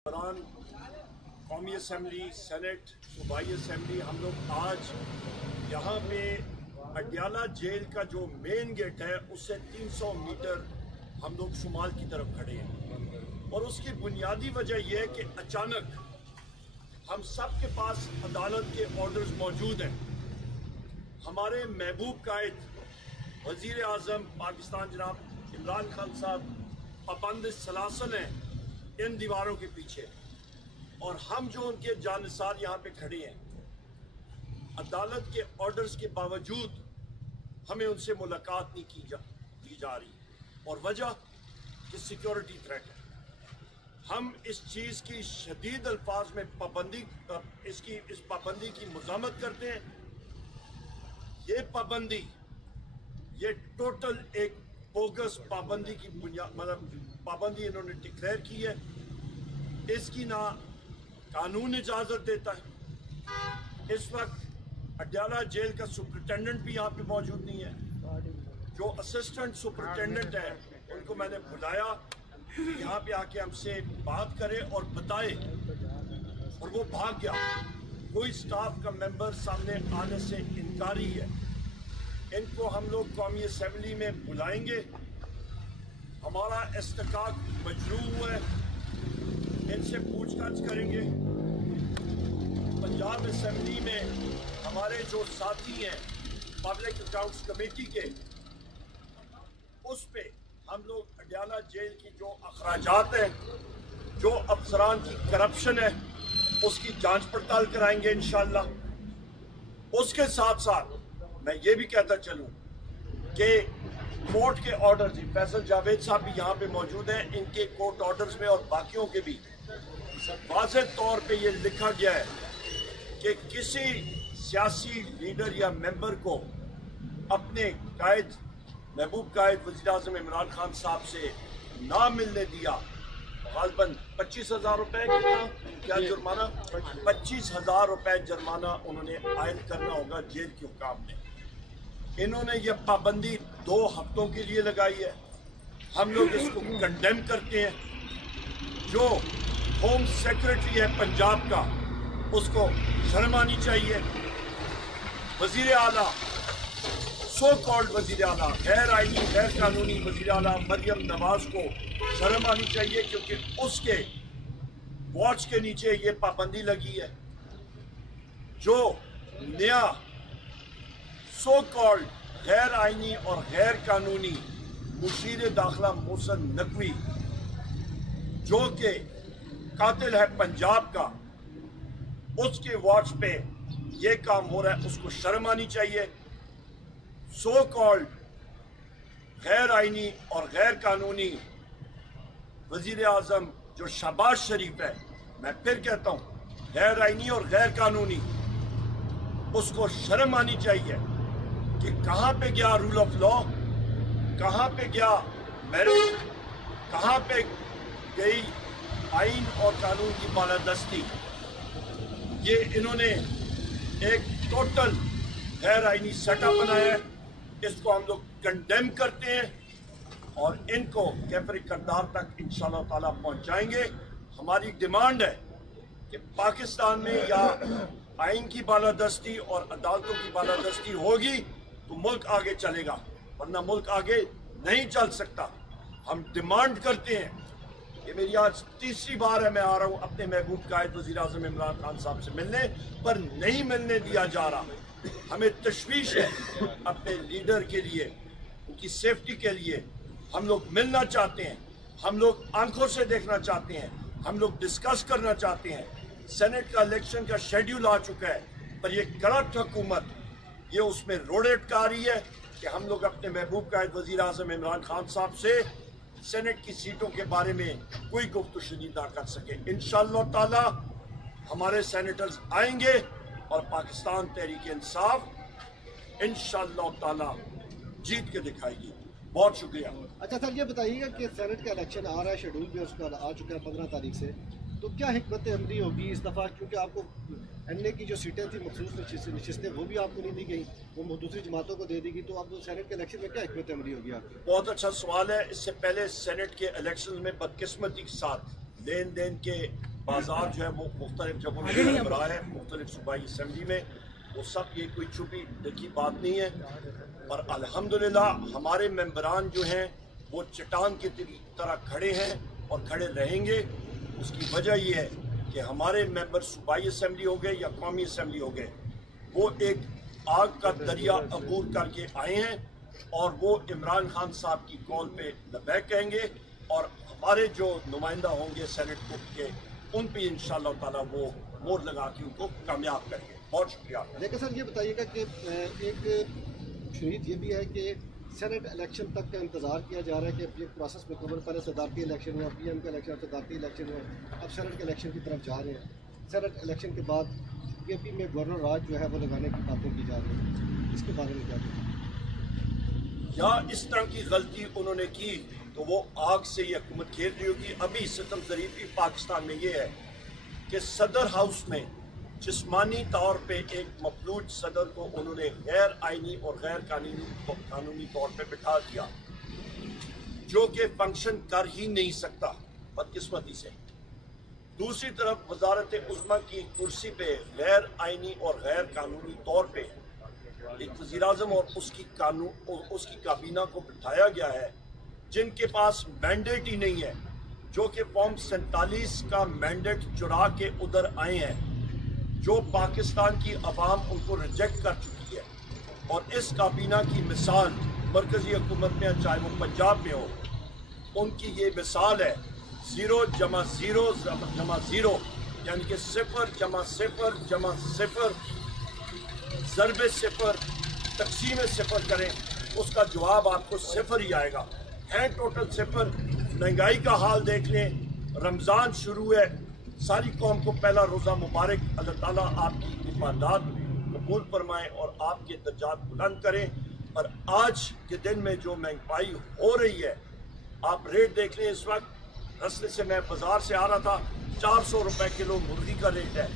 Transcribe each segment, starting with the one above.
दौरान कौमी assembly, senate, सूबाई असम्बली हम लोग आज यहाँ पे अडयाला जेल का जो मेन गेट है उससे 300 मीटर हम लोग शुमाल की तरफ खड़े हैं। और उसकी बुनियादी वजह यह है कि अचानक हम सब के पास अदालत के ऑर्डर्स मौजूद हैं। हमारे महबूब कायद वज़ीर आज़म पाकिस्तान जनाब इमरान खान साहब पाबंद सलासल हैं इन दीवारों के पीछे, और हम जो उनके जानसार यहाँ पे खड़े हैं, अदालत के ऑर्डर्स के बावजूद हमें उनसे मुलाकात नहीं की जा रही, और वजह कि सिक्योरिटी थ्रेट है। हम इस चीज़ की शदीद अल्फाज में इस पाबंदी की मज़ामत करते हैं। ये पाबंदी, ये टोटल एक बोगस पाबंदी की पाबंदी इन्होंने डिक्लेयर की है। इसकी ना कानून इजाज़त देता है। इस वक्त अडयाला जेल का सुपरिटेंडेंट भी यहाँ पे मौजूद नहीं है। जो असिस्टेंट सुपरिटेंडेंट है उनको मैंने बुलाया यहाँ पे आके हमसे बात करे और बताए, और वो भाग गया। कोई स्टाफ का मेंबर सामने आने से इनकारी है। इनको हम लोग कौमी असम्बली में बुलाएंगे। हमारा इस्तिकाक मजरू हुआ है, इनसे पूछताछ करेंगे। पंजाब असम्बली में हमारे जो साथी हैं पब्लिक अकाउंट्स कमेटी के, उस पे हम लोग अडयाला जेल की जो अखराजात हैं, जो अफसरान की करप्शन है, उसकी जांच पड़ताल कराएंगे इंशाअल्लाह। उसके साथ साथ मैं ये भी कहता चलूँ कि कोर्ट के ऑर्डर्स, फैसल जावेद साहब भी यहाँ पे मौजूद हैं, इनके कोर्ट ऑर्डर्स में और बाकियों के भी वाज़ेह तौर पे ये लिखा गया है कि किसी सियासी लीडर या मेंबर को अपने कायद, महबूब कायद वज़ीर आज़म इमरान खान साहब से ना मिलने दिया, गालबन 25,000 रुपए क्या जुर्माना, 25,000 रुपए जुर्माना उन्होंने आयद करना होगा जेल के हुकाम ने। इन्होंने ये पाबंदी 2 हफ्तों के लिए लगाई है। हम लोग इसको कंडेम करते हैं। जो होम सेक्रेटरी है पंजाब का, उसको शर्म आनी चाहिए। वजीर आला, सो कॉल्ड वजीर आला, गैर आईनी गैर कानूनी वजीर आला मरियम नवाज को शर्म आनी चाहिए, क्योंकि उसके वॉच के नीचे ये पाबंदी लगी है। जो नया सो कॉल्ड गैर आईनी और गैर कानूनी मुशीर दाखिला मोहसिन नकवी, जो कि कातिल है पंजाब का, उसके वॉच पे ये काम हो रहा है, उसको शर्म आनी चाहिए। सो कॉल्ड गैर आईनी और गैर कानूनी वजीर आजम जो शहबाज शरीफ है, मैं फिर कहता हूं गैर आईनी और गैर कानूनी, उसको शर्म आनी चाहिए कि कहां पे गया रूल ऑफ लॉ, कहां पे गया मेरिट, कहां पे गई आइन और कानून की बालादस्ती। ये इन्होंने एक टोटल गैर आईनी सेटअप बनाया है। इसको हम लोग कंडेम करते हैं और इनको कैफर करदार तक इंशाअल्लाह ताला पहुंचाएंगे। हमारी डिमांड है कि पाकिस्तान में या आइन की बालादस्ती और अदालतों की बालादस्ती होगी तो मुल्क आगे चलेगा, वरना मुल्क आगे नहीं चल सकता। हम डिमांड करते हैं, ये मेरी आज 3री बार है मैं आ रहा हूँ अपने महबूब कायद वज़ीर आज़म इमरान खान साहब से मिलने, पर नहीं मिलने दिया जा रहा। हमें तशवीश है अपने लीडर के लिए, उनकी सेफ्टी के लिए। हम लोग मिलना चाहते हैं, हम लोग आंखों से देखना चाहते हैं, हम लोग डिस्कस करना चाहते हैं। सेनेट का इलेक्शन का शेड्यूल आ चुका है, पर ये करप्ट हुकूमत ये उसमें रोड़े अटका रही है कि हम लोग अपने महबूब कायद वज़ीर आज़म इमरान खान साहब से सेनेट की सीटों के बारे में कोई गुफ्तगू शनीद ना कर सके। इंशाअल्लाह ताला हमारे सेनेटर्स आएंगे और पाकिस्तान तहरीक इंसाफ इंशाअल्लाह ताला जीत के दिखाएगी। बहुत शुक्रिया। अच्छा सर, ये बताइएगा कि सेनेट का इलेक्शन आ रहा है, शेड्यूल भी उसका आ चुका है 15 तारीख से, तो क्या हिकमत अमली होगी इस दफ़ा? क्योंकि आपको एनए की जो सीटें थी मखसूस नशिस्तें, वो भी आपको नहीं दी गई, वो दूसरी जमातों को दे दी गई, तो अब सेनेट के इलेक्शन में क्या हिकमत अमली होगी आपकी? बहुत अच्छा सवाल है। इससे पहले सेनेट के इलेक्शन में बदकिस्मती के साथ लेन देन के बाजार जो है वो मुख्तलिफ जगहों में बना है, मुख्तलिफ सूबाई असम्बली में, वो सब ये कोई छुपी देखी बात नहीं है। और अल्हम्दुलिल्लाह हमारे मेंबरान जो हैं वो चट्टान की तरह खड़े हैं और खड़े रहेंगे। उसकी वजह ये है कि हमारे मेंबर सूबाई असम्बली हो गए या कौमी असम्बली हो गए, वो एक आग का दरिया अबूर करके आए हैं और वो इमरान खान साहब की कॉल पे लबैक कहेंगे और हमारे जो नुमाइंदा होंगे सेनेट के उन पे इंशाअल्लाह ताला वो मोहर लगा के उनको कामयाब करेंगे। बहुत शुक्रिया। लेकिन सर ये बताइएगा कि एक शुरीत ये भी है कि सेनेट इलेक्शन तक का इंतज़ार किया जा रहा है कि अब ये प्रोसेस मुकम्मल, पहले सदारती इलेक्शन हुआ, PM का इलेक्शन, सदारती इलेक्शन हुआ, अब सेनेट के इलेक्शन की तरफ जा रहे हैं। सेनेट इलेक्शन के बाद KP में गवर्नर राज जो है वो लगाने की बातें की जा रही है, इसके बारे में क्या कहें? या इस तरह की गलती उन्होंने की तो वो आग से ये हुकूमत खेल रही होगी। अभी सितम ज़रीफ़ी पाकिस्तान में ये है कि सदर हाउस में जिस्मानी तौर पे एक मफलूज सदर को उन्होंने गैर आइनी और गैर कानूनी तौर पे बिठा दिया, जो कि फंक्शन कर ही नहीं सकता बदकिस्मती से। दूसरी तरफ वजारत उज़्मा की कुर्सी पे गैर आइनी और गैर कानूनी तौर पे एक वज़ीर-ए-आज़म और उसकी काबीना को बिठाया गया है, जिनके पास मैंडेट ही नहीं है, जो कि फॉर्म 47 का मैंडेट चुरा के उधर आए हैं, जो पाकिस्तान की अवाम उनको रिजेक्ट कर चुकी है। और इस काबीना की मिसाल मरकजी हुकूमत में, चाहे वो पंजाब में हो, उनकी ये मिसाल है 0 जमा 0 जमा 0, यानी कि 0 जमा 0 जमा 0 ज़रबे 0 तकसीम 0 करें, उसका जवाब आपको 0 ही आएगा। है टोटल 0। महंगाई का हाल देख लें, रमज़ान शुरू है, सारी कौम को पहला रोज़ा मुबारक। अल्लाह ताला आपकी इबादत कबूल फरमाए और आपके दर्जात बुलंद करें। और आज के दिन में जो महंगाई हो रही है, आप रेट देख लें। इस वक्त रस्ते से मैं बाजार से आ रहा था, 400 रुपए किलो मुर्गी का रेट है।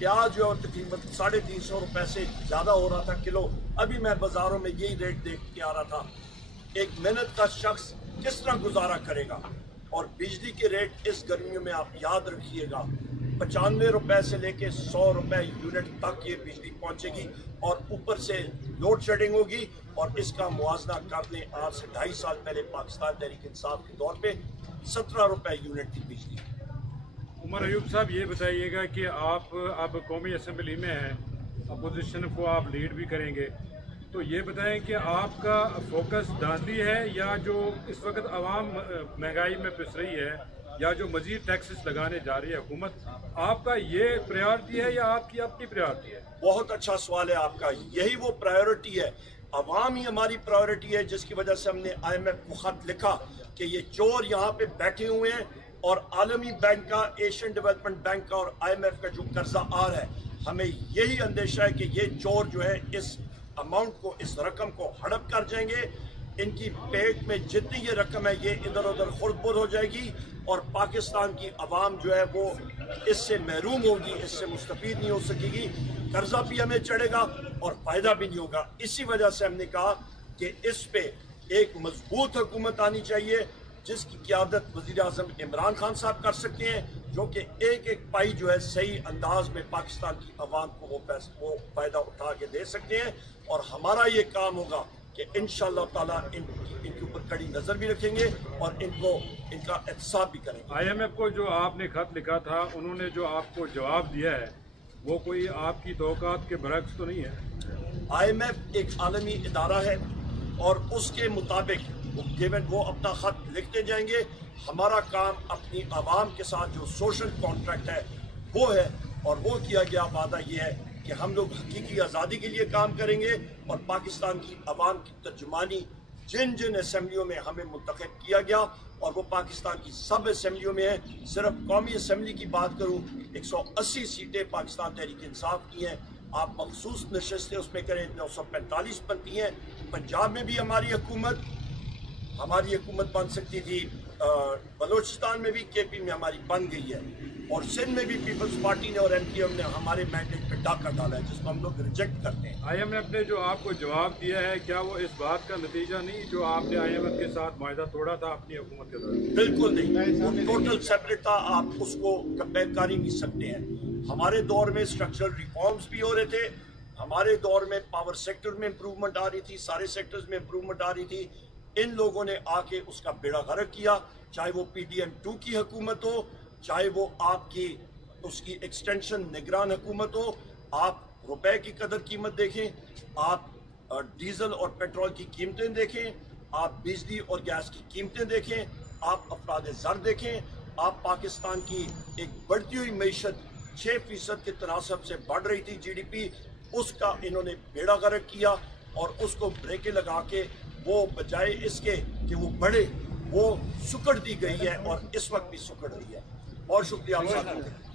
प्याज जो है तकरीबन 350 रुपए से ज़्यादा हो रहा था किलो। अभी मैं बाज़ारों में यही रेट देख के आ रहा था। एक मेहनत का शख्स किस तरह गुजारा करेगा? और बिजली के रेट इस गर्मियों में आप याद रखिएगा, 95 रुपए से लेके 100 रुपए यूनिट तक ये बिजली पहुंचेगी और ऊपर से लोड शेडिंग होगी। और इसका मुआवजा कर लें, आज से 2.5 साल पहले पाकिस्तान तहरीक इंसाफ के दौर पे 17 रुपए यूनिट थी बिजली। उमर अयूब साहब, ये बताइएगा कि आप अब कौमी असम्बली में हैं, अपोजिशन को आप लीड भी करेंगे, तो ये बताएं कि आपका फोकस दांडी है या जो इस वक्त आवाम महंगाई में पिस रही है या जो मजीद टैक्सेस लगाने जा रही है हुकूमत, आपका ये प्रायोरिटी है या आपकी अपनी प्रायोरिटी है? बहुत अच्छा सवाल है आपका। यही वो प्रायोरिटी है, अवाम ही हमारी प्रायोरिटी है, जिसकी वजह से हमने IMF को खत लिखा कि ये चोर यहाँ पे बैठे हुए हैं और आलमी बैंक का, एशियन डेवलपमेंट बैंक का और IMF का जो कर्जा आ रहा है, हमें यही अंदेशा है कि ये चोर जो है इस अमाउंट को, इस रकम को हड़प कर जाएंगे। इनकी पेट में जितनी ये रकम है ये इधर उधर खुर्द-बुर्द हो जाएगी और पाकिस्तान की आवाम जो है वो इससे महरूम होगी, इससे मुस्तफीद नहीं हो सकेगी। कर्जा भी हमें चढ़ेगा और फायदा भी नहीं होगा। इसी वजह से हमने कहा कि इस पे एक मजबूत हुकूमत आनी चाहिए, जिसकी क़यादत वज़ीर-ए-आज़म इमरान खान साहब कर सकते हैं, जो कि एक एक पाई जो है सही अंदाज में पाकिस्तान की आवाम को वो फ़ायदा उठा के दे सकते हैं। और हमारा ये काम होगा कि इंशाअल्लाह ताला इनके ऊपर कड़ी नज़र भी रखेंगे और इनका एहतसाब भी करेंगे। IMF को जो आपने खत लिखा था, उन्होंने जो आपको जवाब दिया है, वो कोई आपकी तौक़ात के बरक्स तो नहीं है? IMF एक आलमी इदारा है और उसके मुताबिक वो अपना खत लिखते जाएंगे। हमारा काम अपनी आवाम के साथ जो सोशल कॉन्ट्रैक्ट है वो है, और वो किया गया वादा ये है कि हम लोग हकीकी आज़ादी के लिए काम करेंगे और पाकिस्तान की आवाम की तर्जुमानी जिन जिन असम्बलियों में हमें मुंतखब किया गया, और वो पाकिस्तान की सब असम्बलियों में है। सिर्फ कौमी असम्बली की बात करूँ, 180 सीटें पाकिस्तान तहरीक इंसाफ की हैं। आप मखसूस नशस्तें उसमें करें 945 बनती हैं। पंजाब में भी हमारी हुकूमत बन सकती थी, बलूचिस्तान में भी, KP में हमारी बन गई है। और सिंध में भी पीपल्स पार्टी ने और एमपीएम ने हमारे मैंडेट पे डाका डाला है, जिसको हम लोग रिजेक्ट करते हैं। IMF ने जो आपको जवाब दिया है, क्या वो इस बात का नतीजा नहीं जो आपने IMF के साथ माहिदा तोड़ा था अपनी हुकूमत के दौरान? बिल्कुल नहीं, वो टोटल सेपरेट था, आप उसको कंपेयर कर ही नहीं सकते हैं। हमारे दौर में स्ट्रक्चरल रिफॉर्म्स भी हो रहे थे, हमारे दौर में पावर सेक्टर में इम्प्रूवमेंट आ रही थी, सारे सेक्टर्स में इम्प्रूवमेंट आ रही थी। इन लोगों ने आके उसका बेड़ा गर्क किया, चाहे वो PDM2 की हुकूमत हो, चाहे वो आपकी उसकी एक्सटेंशन निगरान हुकूमत हो। आप रुपए की कदर कीमत देखें, आप डीजल और पेट्रोल की कीमतें देखें, आप बिजली और गैस की कीमतें देखें, आप अफराद ज़र देखें, आप पाकिस्तान की एक बढ़ती हुई मईशत 6% के तनासब से बढ़ रही थी GDP, उसका इन्होंने बेड़ा गर्क किया और उसको ब्रेकें लगा के वो बजाय इसके कि वो बढ़े वो सुकड़ दी गई है और इस वक्त भी सुकड़ रही है। और शुक्रिया आप साथ।